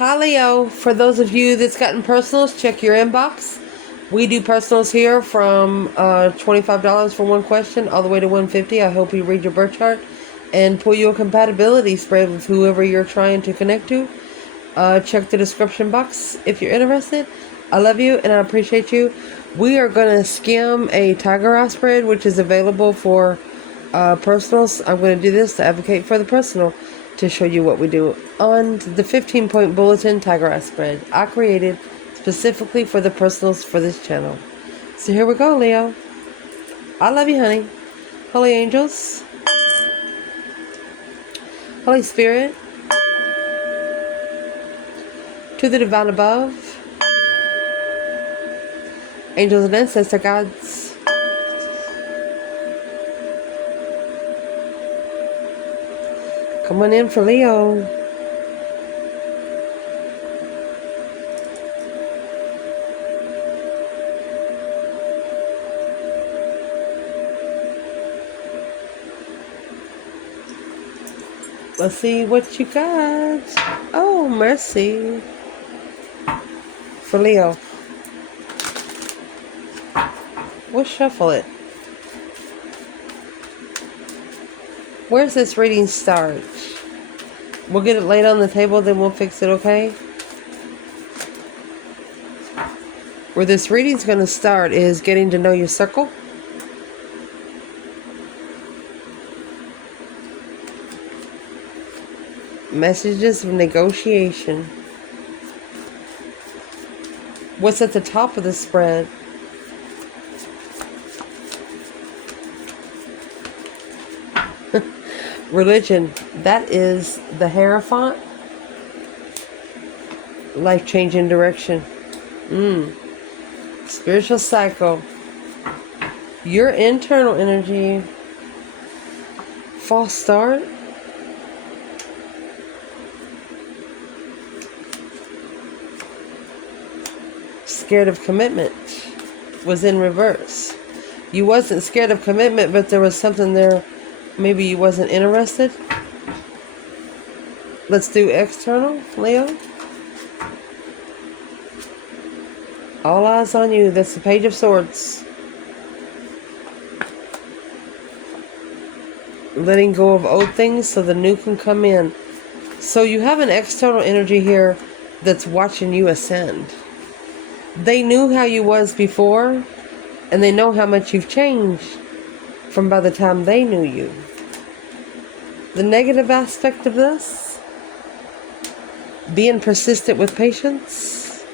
Hi Leo, for those of you that's gotten personals, check your inbox. We do personals here from $25 for one question all the way to $150. I hope you read your birth chart and pull you a compatibility spread with whoever you're trying to connect to. Check the description box if you're interested. I love you and I appreciate you. We are going to skim a tiger eye spread, which is available for personals. I'm going to do this to advocate for the personal, to show you what we do on the 15-point bulletin tiger eye spread I created specifically for the personals for this channel. So here we go, Leo. I love you, honey. Holy angels, Holy Spirit, to the divine above, angels and ancestor gods, come on in for Leo. Let's see what you got. Oh, mercy. For Leo. We'll shuffle it. Where's this reading start? We'll get it laid on the table, then we'll fix it, okay? Where this reading's going to start is getting to know your circle. Messages of negotiation. What's at the top of the spread? Religion. That is the Hierophant. Life-changing direction. Spiritual cycle. Your internal energy. False start. Scared of commitment was in reverse. You wasn't scared of commitment, but there was something there. Maybe you wasn't interested. Let's do external, Leo. All eyes on you. That's the Page of Swords. Letting go of old things so the new can come in. So you have an external energy here that's watching you ascend. They knew how you was before, and they know how much you've changed from by the time they knew you. The negative aspect of this, being persistent with patience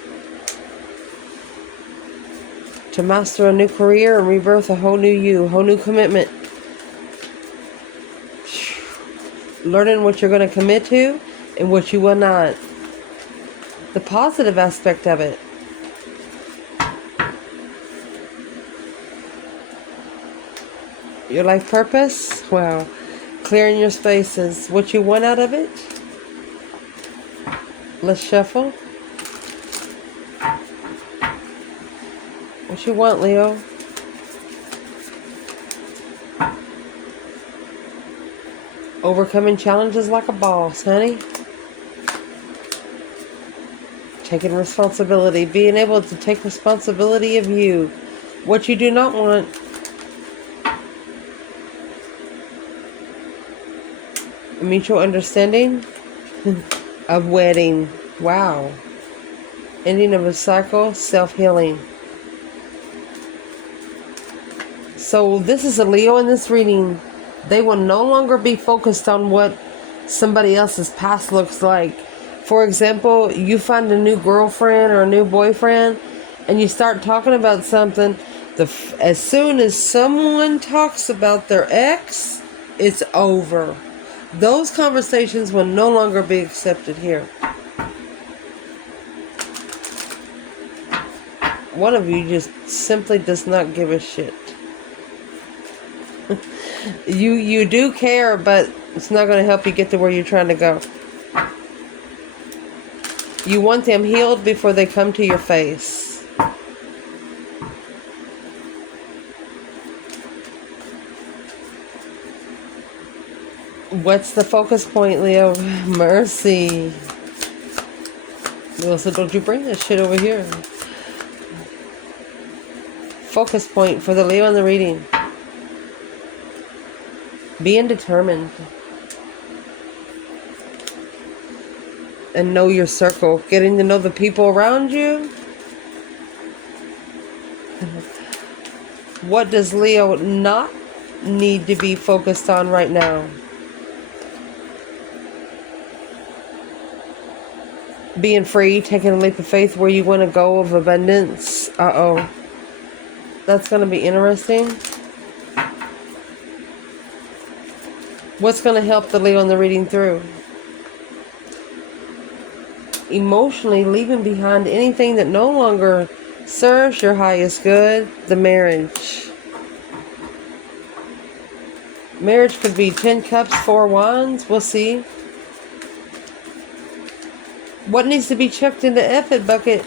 to master a new career and rebirth a whole new you, whole new commitment. Learning what you're going to commit to and what you will not. The positive aspect of it. Your life purpose? Wow. Clearing your spaces. What you want out of it? Let's shuffle. What you want, Leo? Overcoming challenges like a boss, honey. Taking responsibility. Being able to take responsibility of you. What you do not want. A mutual understanding of wedding. Wow. Ending of a cycle. Self-healing. So this is a Leo in this reading. They will no longer be focused on what somebody else's past looks like. For example, you find a new girlfriend or a new boyfriend and you start talking about something. As soon as someone talks about their ex, it's over. Those conversations will no longer be accepted here. One of you just simply does not give a shit. You do care, but it's not going to help you get to where you're trying to go. You want them healed before they come to your face. What's the focus point, Leo? Mercy. Well, so don't you bring that shit over here. Focus point for the Leo in the reading. Being determined. And know your circle. Getting to know the people around you. What does Leo not need to be focused on right now? Being free, taking a leap of faith where you want to go of abundance. Uh-oh. That's going to be interesting. What's going to help the Leo in the reading through? Emotionally leaving behind anything that no longer serves your highest good. The marriage. Marriage could be 10 cups, 4 wands. We'll see. What needs to be chucked in the effort bucket?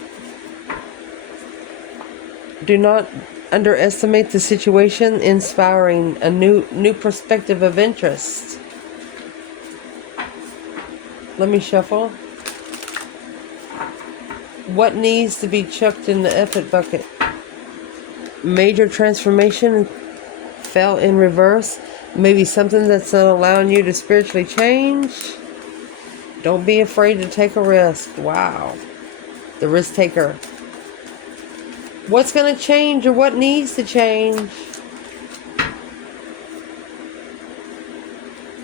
Do not underestimate the situation. Inspiring a new perspective of interest. Let me shuffle. What needs to be chucked in the effort bucket? Major transformation fell in reverse. Maybe something that's not allowing you to spiritually change. Don't be afraid to take a risk. Wow. The risk taker. What's going to change or what needs to change?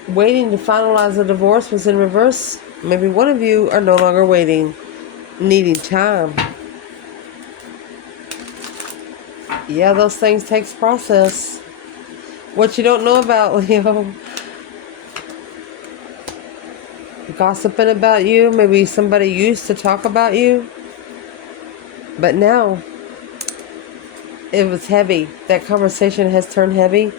Waiting to finalize a divorce was in reverse. Maybe one of you are no longer waiting. Needing time. Yeah, those things takes process. What you don't know about, Leo. Gossiping about you. Maybe somebody used to talk about you. But now, it was heavy. That conversation has turned heavy.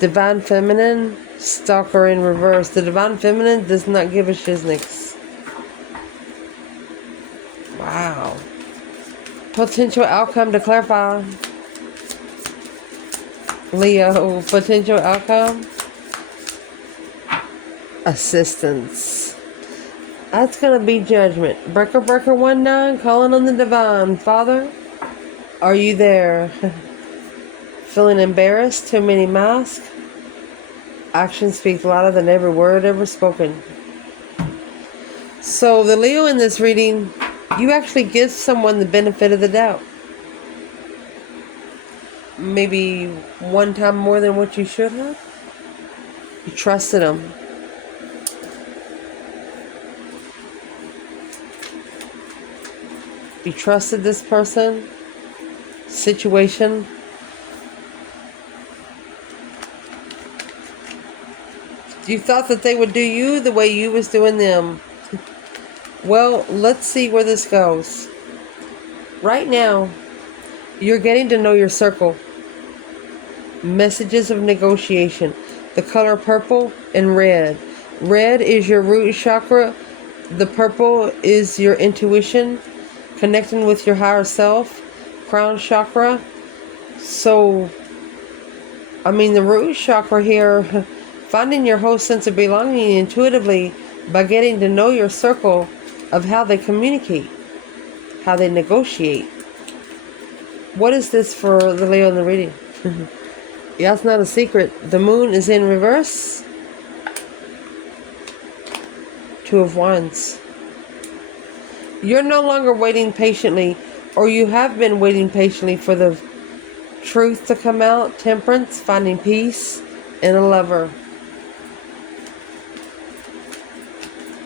Divine Feminine, Stalker in reverse. The Divine Feminine does not give a shiznix. Wow. Potential outcome to clarify. Leo, potential outcome. Assistance. That's going to be judgment. Breaker 19, calling on the divine. Father, are you there? Feeling embarrassed? Too many masks? Actions speak louder than every word ever spoken. So the Leo in this reading, you actually give someone the benefit of the doubt. Maybe one time more than what you should have. You trusted them. You trusted this person, situation. You thought that they would do you the way you was doing them. Well, let's see where this goes. Right now, you're getting to know your circle. Messages of negotiation. The color purple and red. Red is your root chakra. The purple is your intuition. Connecting with your higher self. Crown chakra. So, the root chakra here, finding your whole sense of belonging intuitively by getting to know your circle of how they communicate, how they negotiate. What is this for the Leo in the reading? Yeah, it's not a secret. The moon is in reverse. 2 of Wands. You're no longer waiting patiently, or you have been waiting patiently for the truth to come out. Temperance, finding peace, and a lover.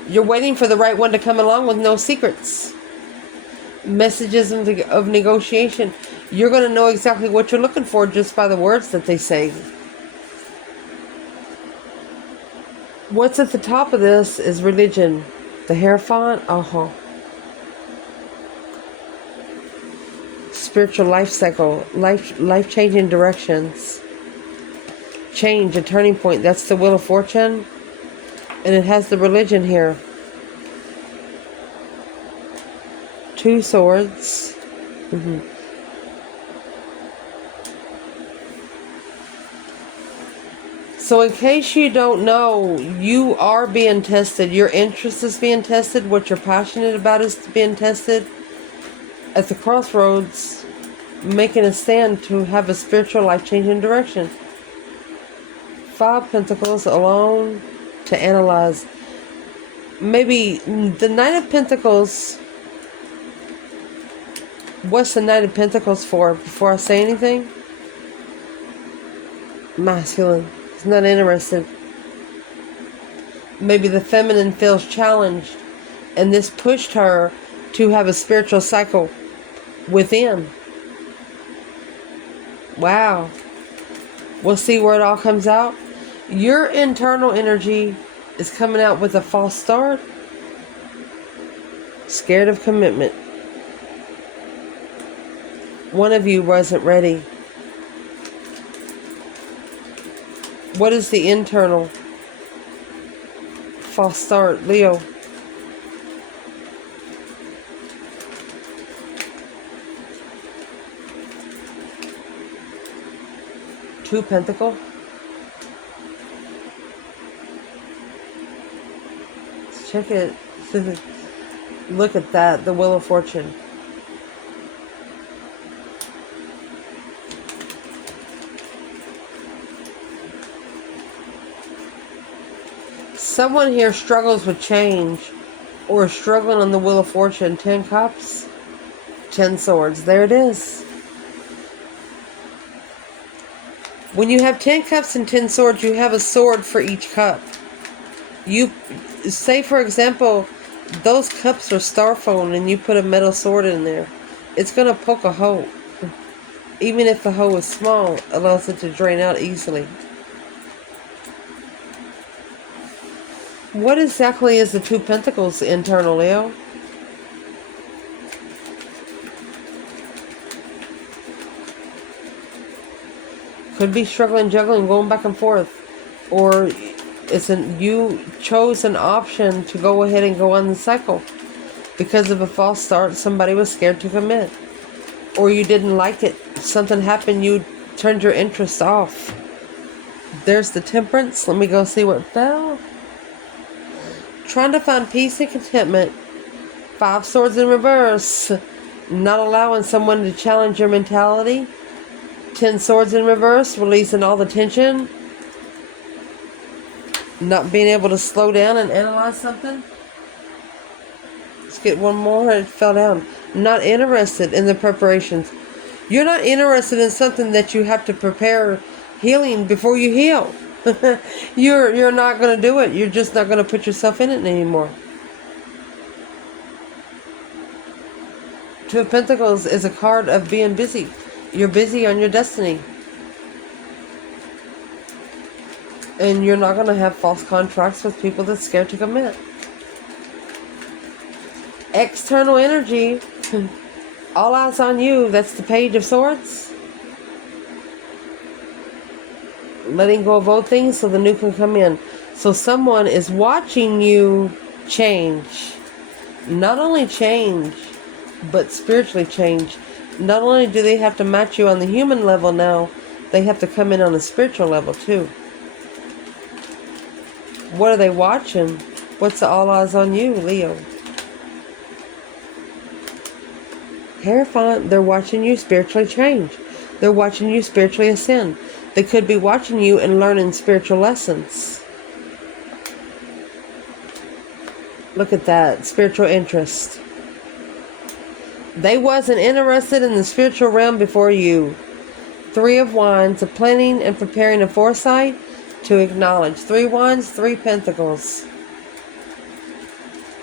You're waiting for the right one to come along with no secrets. Messages of negotiation. You're going to know exactly what you're looking for just by the words that they say. What's at the top of this is religion. The Hierophant. Spiritual life cycle. Life-changing directions. Change, a turning point. That's the Wheel of Fortune. And it has the religion here. 2 swords. So in case you don't know, you are being tested. Your interest is being tested. What you're passionate about is being tested. At the crossroads, making a stand to have a spiritual life-changing direction. 5 Pentacles alone to analyze. Maybe the Knight of Pentacles. What's the Knight of Pentacles for? Before I say anything? Masculine. He's not interested. Maybe the feminine feels challenged, and this pushed her to have a spiritual cycle within. Wow. We'll see where it all comes out. Your internal energy is coming out with a false start. Scared of commitment. One of you wasn't ready. What is the internal false start, Leo? Two Pentacles. Let's check it. Look at that, the Wheel of Fortune. Someone here struggles with change or struggling on the Wheel of Fortune. 10 Cups, 10 Swords. There it is. When you have 10 Cups and 10 Swords, you have a sword for each cup. You say, for example, those cups are styrofoam and you put a metal sword in there. It's going to poke a hole. Even if the hole is small, it allows it to drain out easily. What exactly is the Two Pentacles internal, Leo? Could be struggling, juggling, going back and forth. Or you chose an option to go ahead and go on the cycle. Because of a false start, somebody was scared to commit. Or you didn't like it. Something happened, you turned your interest off. There's the Temperance. Let me go see what fell. Trying to find peace and contentment. 5 Swords in reverse. Not allowing someone to challenge your mentality. 10 Swords in reverse. Releasing all the tension. Not being able to slow down and analyze something. Let's get one more. It fell down. Not interested in the preparations. You're not interested in something that you have to prepare healing before you heal. You're not going to do it. You're just not going to put yourself in it anymore. Two of Pentacles is a card of being busy. You're busy on your destiny. And you're not going to have false contracts with people that's scared to commit. External energy. All eyes on you. That's the Page of Swords. Letting go of old things so the new can come in. So someone is watching you change. Not only change, but spiritually change. Not only do they have to match you on the human level now, they have to come in on the spiritual level too. What are they watching? What's the all eyes on you, Leo? Terrifying. They're watching you spiritually change. They're watching you spiritually ascend. They could be watching you and learning spiritual lessons. Look at that. Spiritual interest. They wasn't interested in the spiritual realm before you. 3 of Wands. A planning and preparing a foresight to acknowledge. 3 Wands, 3 Pentacles.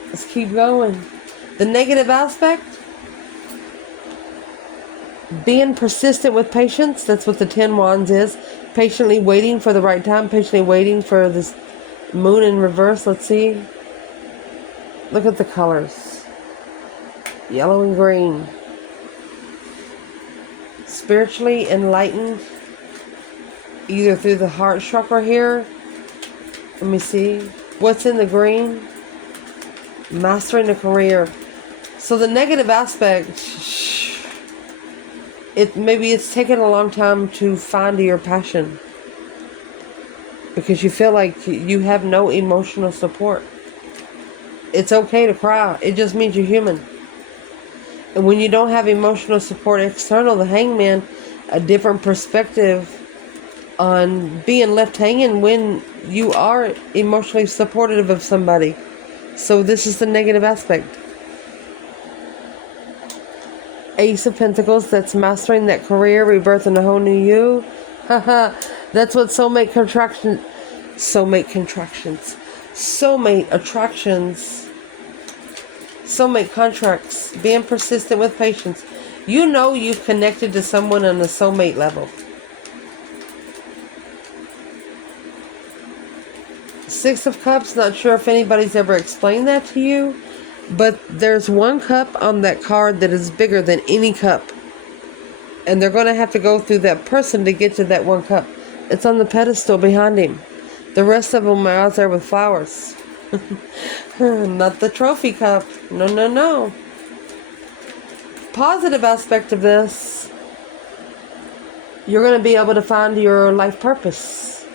Let's keep going. The negative aspect. Being persistent with patience. That's what the 10 Wands is. Patiently waiting for the right time. Patiently waiting for this moon in reverse. Let's see. Look at the colors. Yellow and green. Spiritually enlightened. Either through the heart chakra here. Let me see. What's in the green? Mastering a career. So the negative aspect... Maybe it's taken a long time to find your passion. because you feel like you have no emotional support. It's okay to cry. It just means you're human. And when you don't have emotional support external, the hangman, a different perspective on being left hanging when you are emotionally supportive of somebody. So this is the negative aspect. Ace of Pentacles, that's mastering that career, rebirthing a whole new you. Haha, that's what soulmate attractions, soulmate contracts, being persistent with patience. You know you've connected to someone on a soulmate level. Six of Cups, not sure if anybody's ever explained that to you, but there's one cup on that card that is bigger than any cup. And they're going to have to go through that person to get to that one cup. It's on the pedestal behind him. The rest of them are out there with flowers. Not the trophy cup. No, no, no. Positive aspect of this, you're going to be able to find your life purpose.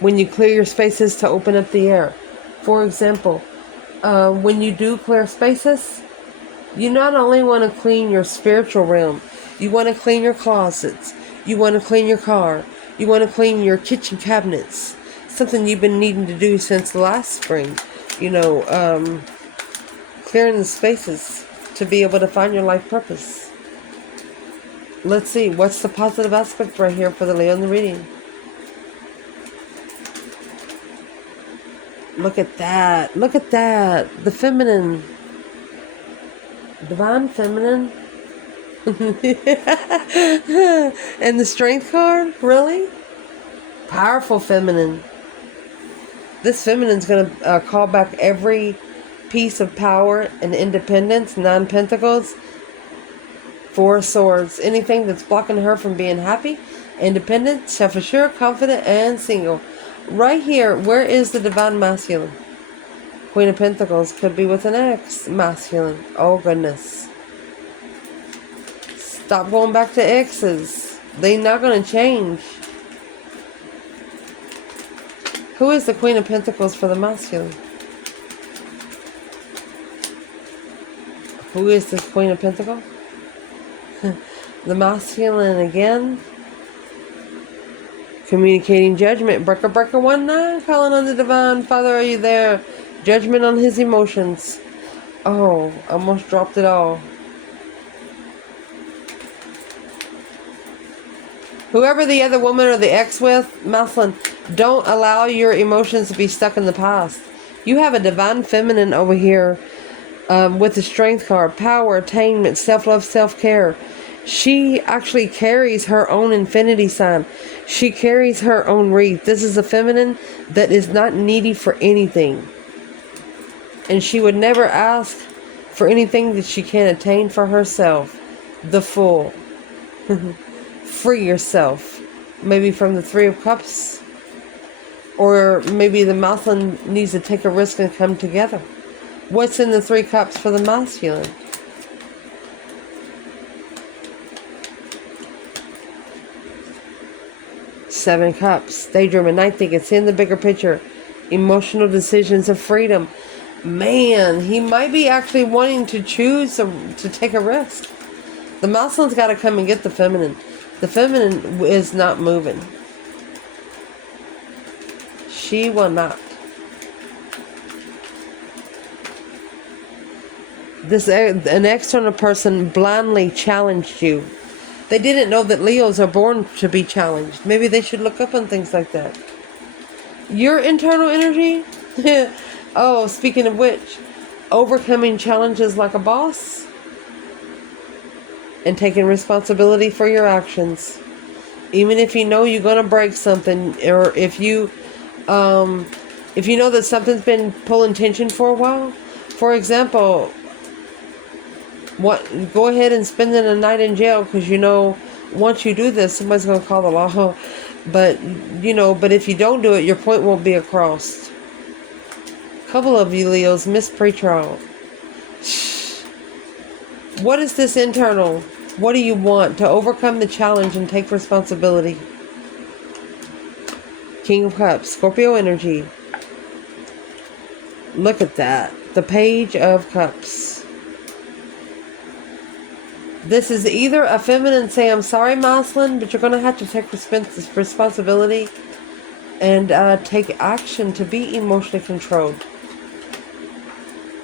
When you clear your spaces to open up the air. For example, when you do clear spaces, you not only want to clean your spiritual realm, you want to clean your closets, you want to clean your car, you want to clean your kitchen cabinets. Something you've been needing to do since last spring. You know, clearing the spaces to be able to find your life purpose. Let's see, what's the positive aspect right here for the Leo in the reading? Look at that. Look at that. The feminine. Divine feminine. And the strength card? Really? Powerful feminine. This feminine's going to call back every piece of power and independence. 9 Pentacles. 4 Swords. Anything that's blocking her from being happy, independent, self-assured, confident, and single. Right here, where is the divine masculine? Queen of Pentacles could be with an ex masculine. Oh goodness. Stop going back to exes. They're not going to change. Who is the Queen of Pentacles for the masculine? Who is this Queen of Pentacles? The masculine again. Communicating judgment. Breaker, breaker, 1-9. Calling on the divine. Father, are you there? Judgment on his emotions. Oh, almost dropped it all. Whoever the other woman or the ex with, masculine, don't allow your emotions to be stuck in the past. You have a divine feminine over here with the strength card. Power, attainment, self-love, self-care. She actually carries her own infinity sign. She carries her own wreath. This is a feminine that is not needy for anything. And she would never ask for anything that she can't attain for herself. The Fool. Free yourself. Maybe from the 3 of Cups. Or maybe the masculine needs to take a risk and come together. What's in the 3 Cups for the masculine? Seven Cups. Daydreaming. I think it's in the bigger picture. Emotional decisions of freedom. Man, he might be actually wanting to choose to take a risk. The masculine's got to come and get the feminine. The feminine is not moving. She will not. An external person blindly challenged you. They didn't know that Leos are born to be challenged. Maybe they should look up on things like that. Your internal energy? Oh, speaking of which, overcoming challenges like a boss and taking responsibility for your actions. Even if you know you're going to break something, or if you know that something's been pulling tension for a while. For example, go ahead and spend a night in jail, because you know once you do this, somebody's going to call the law. But if you don't do it, your point won't be across. A couple of you Leos missed pre-trial. What is this internal? What do you want? To overcome the challenge and take responsibility. King of Cups, Scorpio energy. Look at that. The Page of Cups. This is either a feminine say, I'm sorry, Maslin, but you're going to have to take responsibility and take action to be emotionally controlled.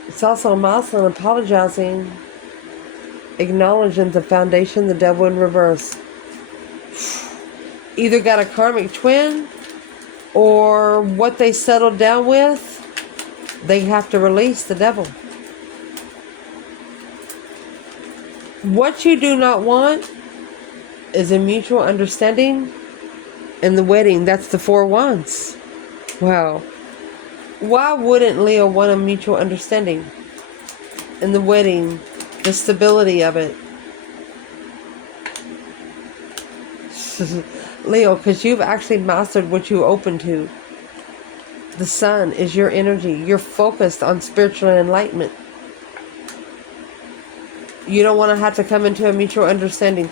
It's also a Maslin apologizing, acknowledging the foundation, the devil in reverse. Either got a karmic twin, or what they settled down with, they have to release the devil. What you do not want is a mutual understanding in the wedding. That's the Four Wands. Wow. Why wouldn't Leo want a mutual understanding in the wedding? The stability of it. Leo, because you've actually mastered what you're open to. The sun is your energy. You're focused on spiritual enlightenment. You don't want to have to come into a mutual understanding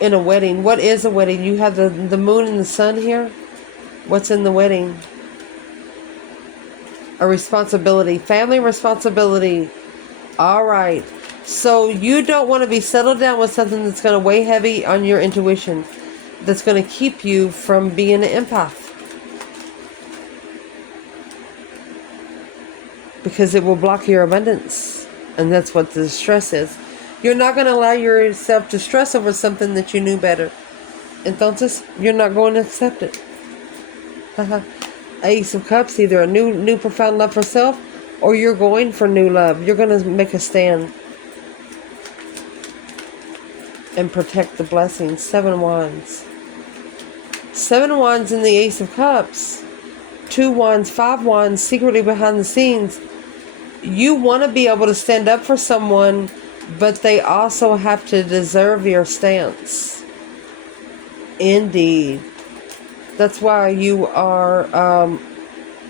in a wedding. What is a wedding? You have the moon and the sun here. What's in the wedding? A responsibility. Family responsibility. All right. So you don't want to be settled down with something that's going to weigh heavy on your intuition. That's going to keep you from being an empath. Because it will block your abundance. And that's what the stress is. You're not going to allow yourself to stress over something that you knew better. Entonces, you're not going to accept it. Ace of Cups, either a new profound love for self, or you're going for new love. You're going to make a stand. And protect the blessings. 7 Wands. 7 Wands in the Ace of Cups. 2 Wands, 5 Wands, secretly behind the scenes. You want to be able to stand up for someone, but they also have to deserve your stance. Indeed. That's why you are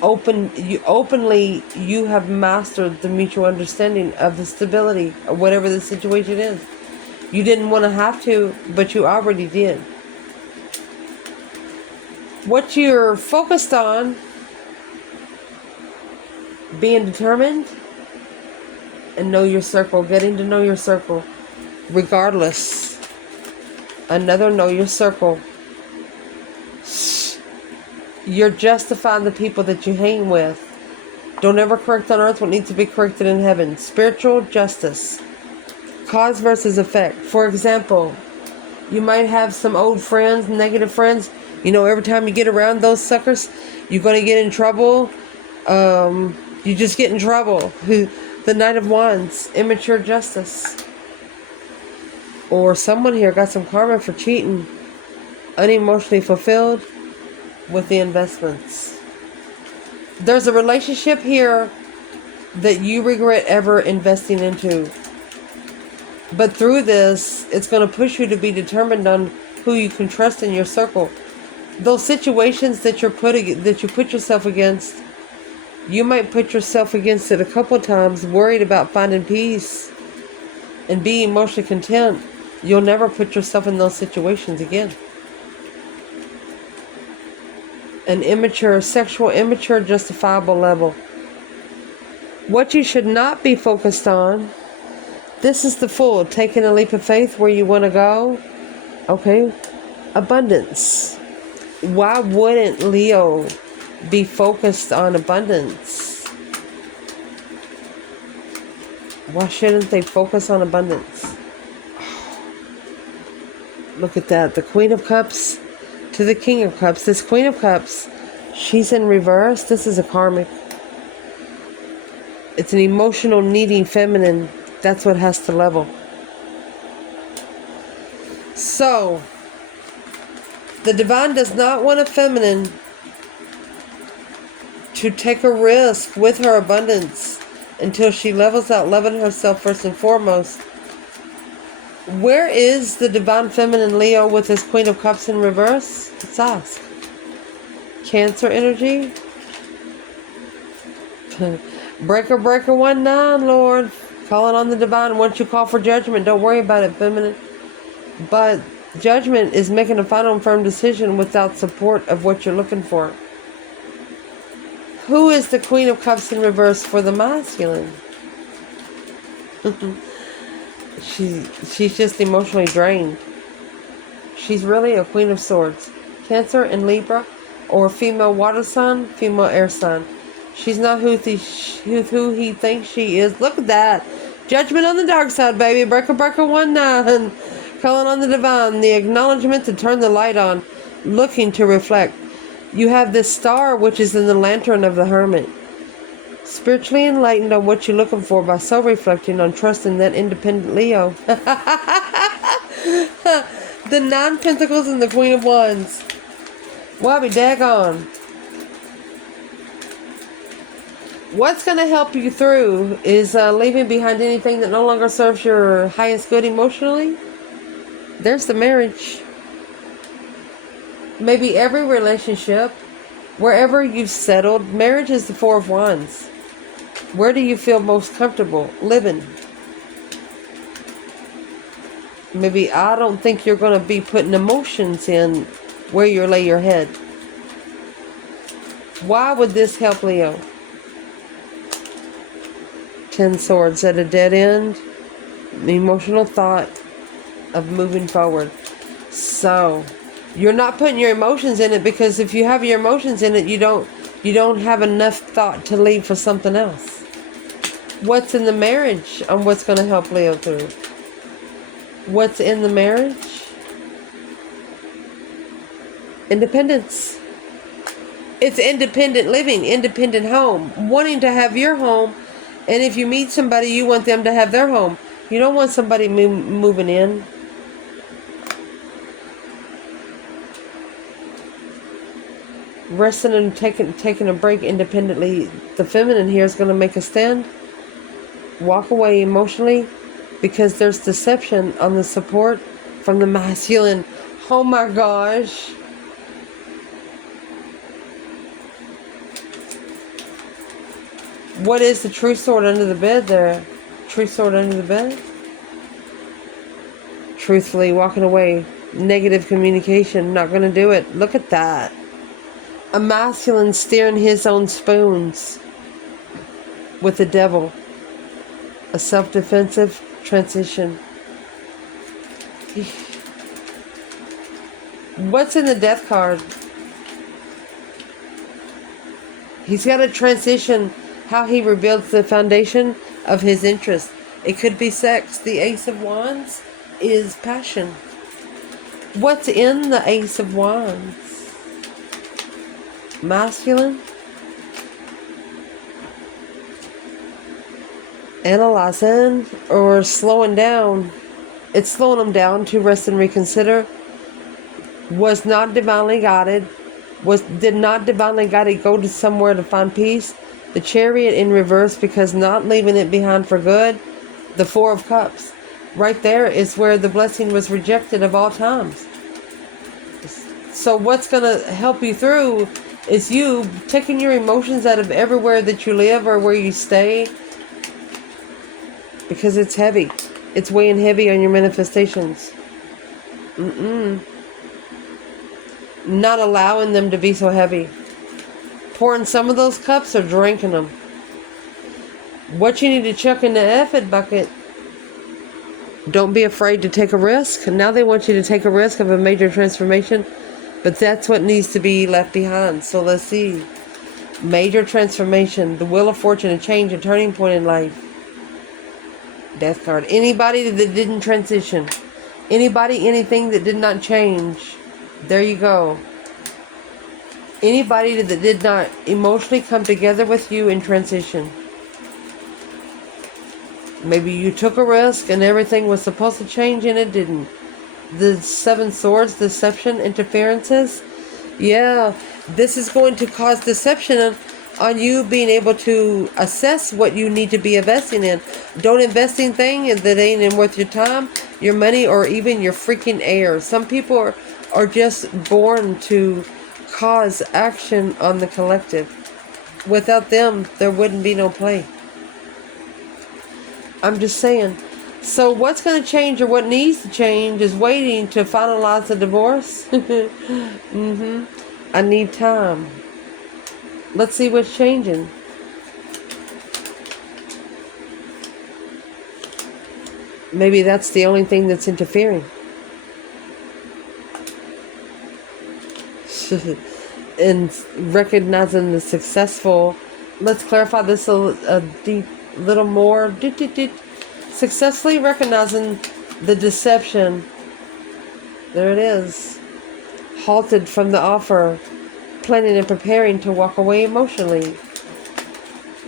openly you have mastered the mutual understanding of the stability of whatever the situation is. You didn't want to have to, but you already did. What you're focused on, being determined, and know your circle, getting to know your circle, regardless. Another know your circle. You're justifying the people that you hang with. Don't ever correct on earth what needs to be corrected in heaven. Spiritual justice. Cause versus effect. For example, you might have some old friends, negative friends. You know, every time you get around those suckers, you're going to get in trouble. You just get in trouble. The Knight of Wands, immature justice. Or someone here got some karma for cheating. Unemotionally fulfilled with the investments. There's a relationship here that you regret ever investing into. But through this, it's going to push you to be determined on who you can trust in your circle. Those situations that you put yourself against, you might put yourself against it a couple times, worried about finding peace and being emotionally content. You'll never put yourself in those situations again. An immature, sexual, immature, justifiable level. What you should not be focused on, this is the Fool, taking a leap of faith where you want to go. Okay, abundance. Why wouldn't Leo be focused on abundance? Why shouldn't they focus on abundance? Look at that. The Queen of Cups to the King of Cups. This Queen of Cups, she's in reverse. This is a karmic. It's an emotional, needy feminine. That's what has to level. So, the divine does not want a feminine to take a risk with her abundance until she levels out loving herself first and foremost. Where is the divine feminine Leo with his Queen of Cups in reverse? Let's ask. Cancer energy. Breaker 1-9, Lord. Calling on the divine. Once you call for judgment, don't worry about it, feminine. But Judgment is making a final and firm decision without support of what you're looking for. Who is the Queen of Cups in reverse for the masculine? She's just emotionally drained. She's really a Queen of Swords. Cancer and Libra, or female water sign, female air sign. She's not who he thinks she is. Look at that. Judgment on the dark side, baby. Breaker, breaker, 1-9. Calling on the divine. The acknowledgement to turn the light on. Looking to reflect. You have this star, which is in the lantern of the hermit. Spiritually enlightened on what you're looking for by self-reflecting on trusting that independent Leo. The 9 Pentacles and the Queen of Wands. Well, be daggone. What's going to help you through is leaving behind anything that no longer serves your highest good emotionally. There's the marriage. Maybe every relationship, wherever you've settled, marriage is the 4 of Wands. Where do you feel most comfortable living? Maybe I don't think you're going to be putting emotions in where you lay your head. Why would this help Leo? 10 Swords at a dead end. Emotional thought of moving forward. So, you're not putting your emotions in it, because if you have your emotions in it, you don't have enough thought to leave for something else. What's in the marriage on what's going to help Leo through? What's in the marriage? Independence. It's independent living, independent home. Wanting to have your home, and if you meet somebody, you want them to have their home. You don't want somebody moving in. Resting and taking a break independently. The feminine here is going to make a stand. Walk away emotionally, because there's deception on the support from the masculine. Oh my gosh. What is the true sword under the bed there? True sword under the bed? Truthfully, walking away. Negative communication. Not going to do it. Look at that. A masculine steering his own spoons with the devil. A self-defensive transition. What's in the death card? He's got to transition how he rebuilds the foundation of his interest. It could be sex. The Ace of Wands is passion. What's in the Ace of Wands? Masculine. Analyzing or slowing down. It's slowing them down to rest and reconsider. Was not divinely guided. Did not divinely guided go to somewhere to find peace. The Chariot in reverse, because not leaving it behind for good. The 4 of Cups. Right there is where the blessing was rejected of all times. So what's going to help you through is you taking your emotions out of everywhere that you live or where you stay. Because it's heavy. It's weighing heavy on your manifestations. Not allowing them to be so heavy. Pouring some of those cups or drinking them. What you need to chuck in the effort bucket. Don't be afraid to take a risk. Now they want you to take a risk of a major transformation. But that's what needs to be left behind. So let's see. Major transformation. The Wheel of Fortune. A change. A turning point in life. Death card. Anybody that didn't transition. Anybody, anything that did not change. There you go. Anybody that did not emotionally come together with you in transition. Maybe you took a risk and everything was supposed to change and it didn't. The 7 Swords, deception, interferences. Yeah, this is going to cause deception on you being able to assess what you need to be investing in. Don't invest in things that ain't worth your time, your money, or even your freaking air. Some people are just born to cause action on the collective. Without them, there wouldn't be no play. I'm just saying. So what's going to change or what needs to change is waiting to finalize the divorce. I need time. Let's see what's changing. Maybe that's the only thing that's interfering. And recognizing the successful. Let's clarify this a deep little more. Successfully recognizing the deception. There it is. Halted from the offer. Planning and preparing to walk away emotionally.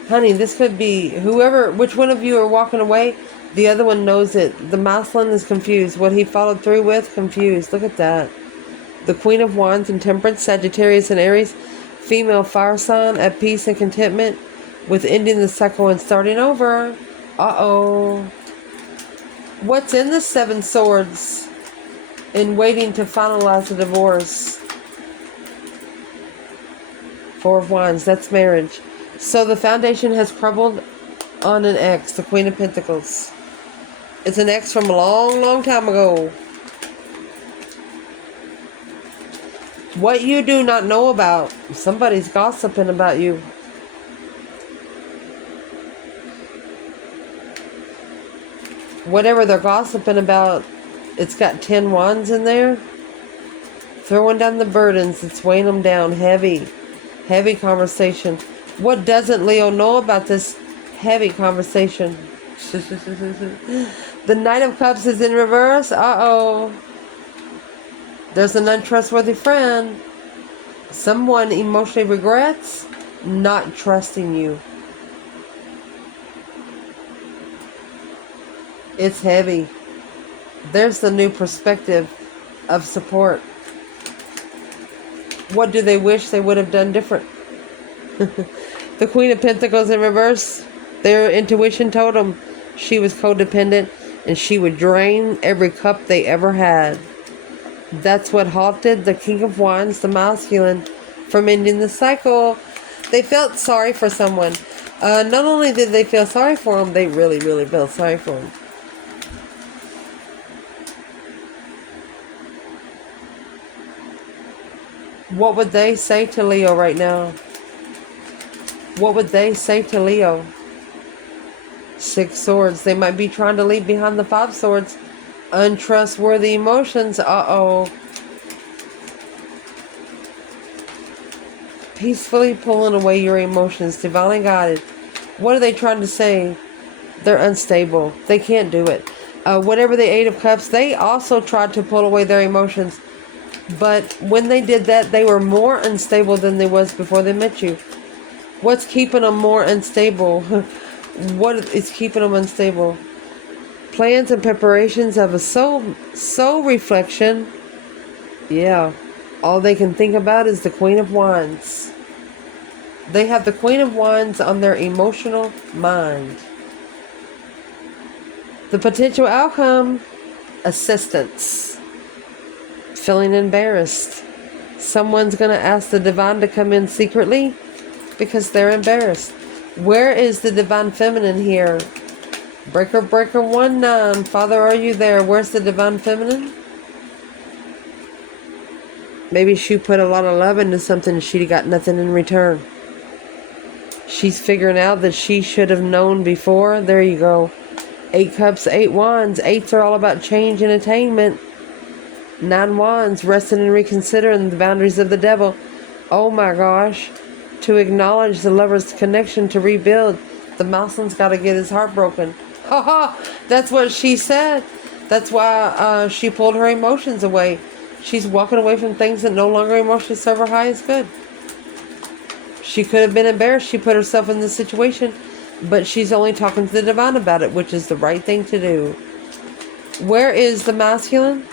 Honey, this could be which one of you are walking away, the other one knows it. The masculine is confused. What he followed through with, confused. Look at that. The Queen of Wands and Temperance, Sagittarius and Aries, female fire sign, at peace and contentment with ending the cycle and starting over. Uh-oh. What's in the Seven Swords in waiting to finalize the divorce? Four of Wands, that's marriage. So the foundation has crumbled on an ex, the Queen of Pentacles. It's an ex from a long, long time ago. What you do not know about, somebody's gossiping about you. Whatever they're gossiping about, it's got 10 wands in there. Throwing down the burdens, it's weighing them down heavy. Heavy conversation. What doesn't Leo know about this heavy conversation? The Knight of Cups is in reverse. Uh-oh. There's an untrustworthy friend. Someone emotionally regrets not trusting you. It's heavy. There's the new perspective of support. What do they wish they would have done different? The Queen of Pentacles in reverse. Their intuition told them she was codependent and she would drain every cup they ever had. That's what halted the King of Wands, the masculine, from ending the cycle. They felt sorry for someone. Not only did they feel sorry for him, they really, really felt sorry for him. What would they say to Leo right now? What would they say to Leo? 6 swords. They might be trying to leave behind the 5 swords. Untrustworthy emotions. Uh-oh. Peacefully pulling away your emotions. Divinely guided. What are they trying to say? They're unstable. They can't do it. Whatever the 8 of Cups, they also tried to pull away their emotions. But when they did that, they were more unstable than they was before they met you. What's keeping them more unstable? What is keeping them unstable? Plans and preparations of a soul reflection. Yeah. All they can think about is the Queen of Wands. They have the Queen of Wands on their emotional mind. The potential outcome, assistance. Feeling embarrassed. Someone's going to ask the divine to come in secretly because they're embarrassed. Where is the divine feminine here? Breaker, breaker, 1-9. Father, are you there? Where's the divine feminine? Maybe she put a lot of love into something and she got nothing in return. She's figuring out that she should have known before. There you go. 8 cups, 8 wands. 8s are all about change and attainment. 9 wands, resting and reconsidering the boundaries of the devil. Oh my gosh. To acknowledge the lover's connection, to rebuild. The Mouseland's got to get his heart broken. Haha, that's what she said. That's why she pulled her emotions away. She's walking away from things that no longer emotionally serve her highest good. She could have been embarrassed. She put herself in this situation, but she's only talking to the divine about it, which is the right thing to do. Where is the masculine?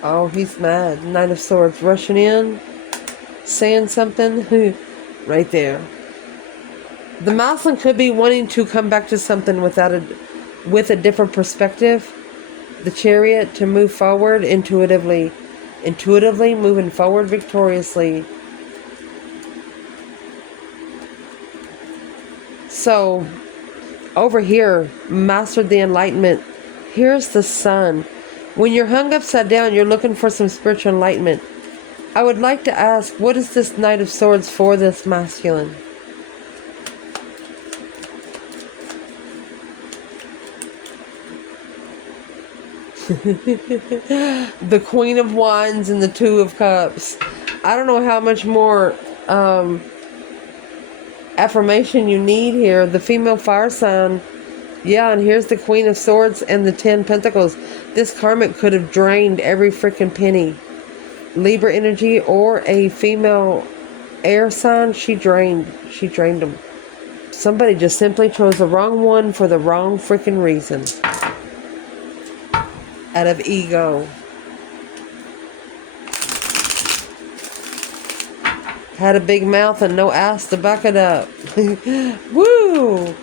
Oh, he's mad. Knight of Swords rushing in, saying something. Right there. The masculine could be wanting to come back to something with a different perspective. The Chariot, to move forward intuitively. Intuitively moving forward victoriously. So, Over here, mastered the enlightenment. Here's the sun. When you're hung upside down, you're looking for some spiritual enlightenment. I would like to ask, what is this Knight of Swords for this masculine? The Queen of Wands and the Two of Cups. I don't know how much more affirmation you need here. The female fire sign. Yeah, and here's the Queen of Swords and the 10 Pentacles. This karmic could have drained every freaking penny. Libra energy or a female air sign, she drained them. Somebody just simply chose the wrong one for the wrong freaking reason. Out of ego. Had a big mouth and no ass to back it up. Woo!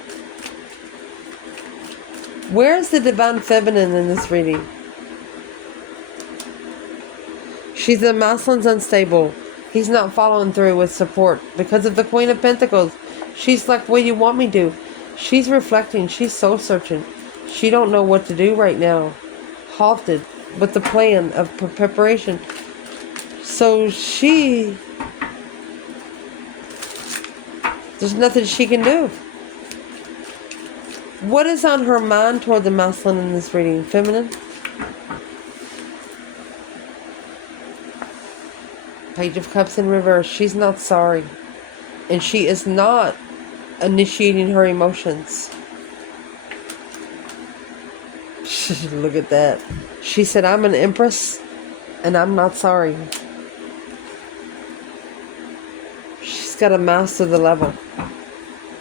Where's the divine feminine in this reading? She's the masculine's unstable. He's not following through with support because of the Queen of Pentacles. She's like, what do you want me to do? She's reflecting. She's soul searching. She don't know what to do right now. Halted with the plan of preparation. So there's nothing she can do. What is on her mind toward the masculine in this reading? Feminine? Page of Cups in reverse. She's not sorry. And she is not initiating her emotions. Look at that. She said, I'm an Empress and I'm not sorry. She's got to master the level.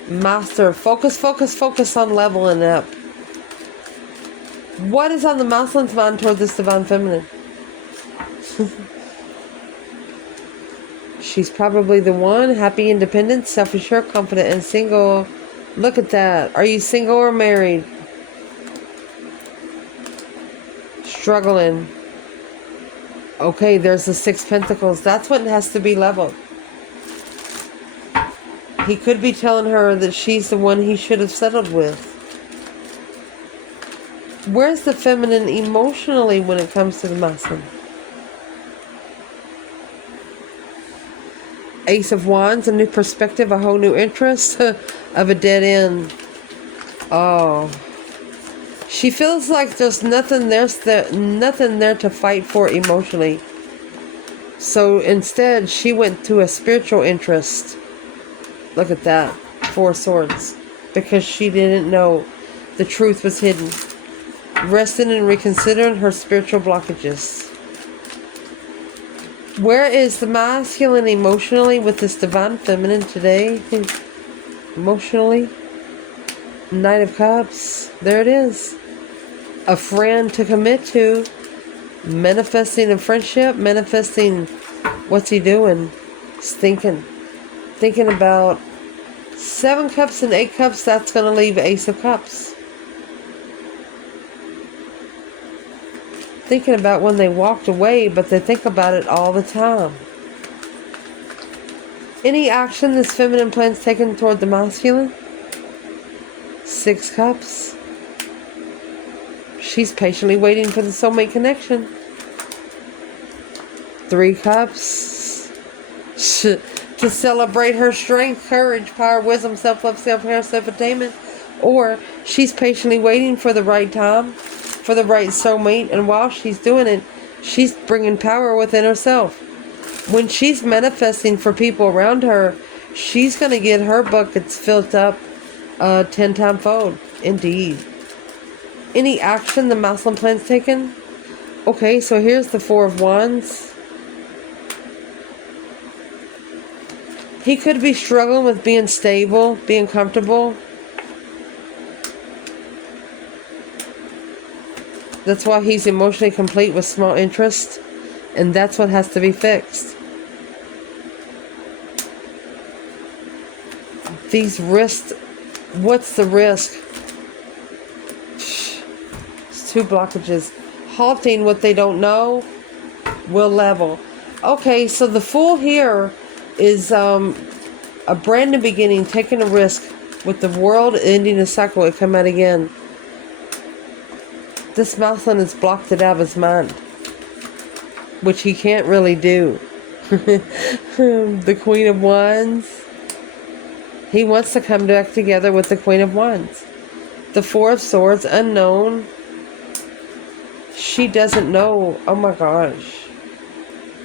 Master. Focus, focus, focus on leveling up. What is on the masculine's mind toward this divine feminine? She's probably the one. Happy, independent, self-assured, confident, and single. Look at that. Are you single or married? Struggling. Okay, there's the 6 Pentacles. That's what has to be leveled. He could be telling her that she's the one he should have settled with. Where's the feminine emotionally when it comes to the masculine? Ace of Wands, a new perspective, a whole new interest of a dead end. Oh. She feels like there's nothing there to fight for emotionally. So instead, she went to a spiritual interest. Look at that. 4 Swords. Because she didn't know the truth was hidden. Resting and reconsidering her spiritual blockages. Where is the masculine emotionally with this divine feminine today? Emotionally. Knight of Cups. There it is. A friend to commit to. Manifesting a friendship. Manifesting. What's he doing? He's thinking. Thinking about 7 Cups and 8 Cups. That's going to leave Ace of Cups. Thinking about when they walked away, but they think about it all the time. Any action this feminine plans taken toward the masculine? 6 Cups. She's patiently waiting for the soulmate connection. 3 Cups. To celebrate her strength, courage, power, wisdom, self-love, self-care, self-attainment. Or she's patiently waiting for the right time, for the right soulmate, and while she's doing it, she's bringing power within herself. When she's manifesting for people around her, she's going to get her buckets filled up 10 times fold. Indeed. Any action the masculine plan's taken? Okay, so here's the 4 of Wands. He could be struggling with being stable, being comfortable. That's why he's emotionally complete with small interest. And that's what has to be fixed. These risks. What's the risk? It's 2 blockages. Halting what they don't know will level. Okay, so the Fool here is a brand new beginning, taking a risk, With the world ending a cycle, it come out again. This masculine has blocked it out of his mind, which he can't really do. The Queen of Wands. He wants to come back together with the Queen of Wands. The Four of Swords, unknown. She doesn't know. Oh my gosh.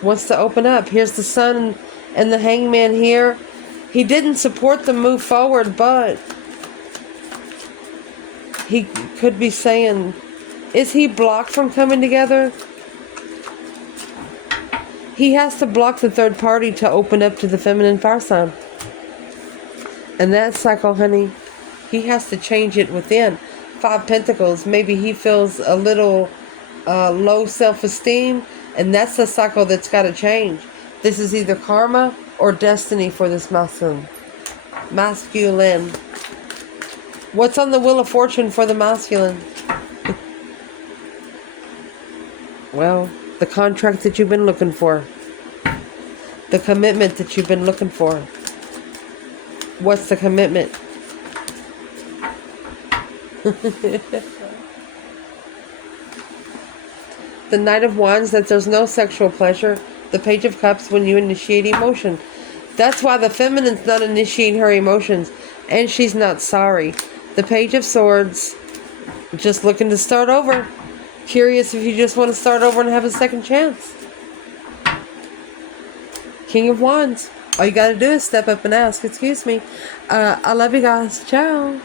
Wants to open up. Here's the Sun and the Hangman here. He didn't support the move forward, but he could be saying, is he blocked from coming together? He has to block the third party to open up to the feminine fire sign. And that cycle, honey, he has to change it within. 5 Pentacles. Maybe he feels a little low self-esteem, and that's the cycle that's got to change. This is either karma or destiny for this masculine. Masculine. What's on the Wheel of Fortune for the masculine? Well, the contract that you've been looking for. The commitment that you've been looking for. What's the commitment? The Knight of Wands, that there's no sexual pleasure. The Page of Cups, when you initiate emotion. That's why the feminine's not initiating her emotions. And she's not sorry. The Page of Swords, just looking to start over. Curious if you just want to start over and have a second chance. King of Wands. All you got to do is step up and ask. Excuse me. I love you guys. Ciao.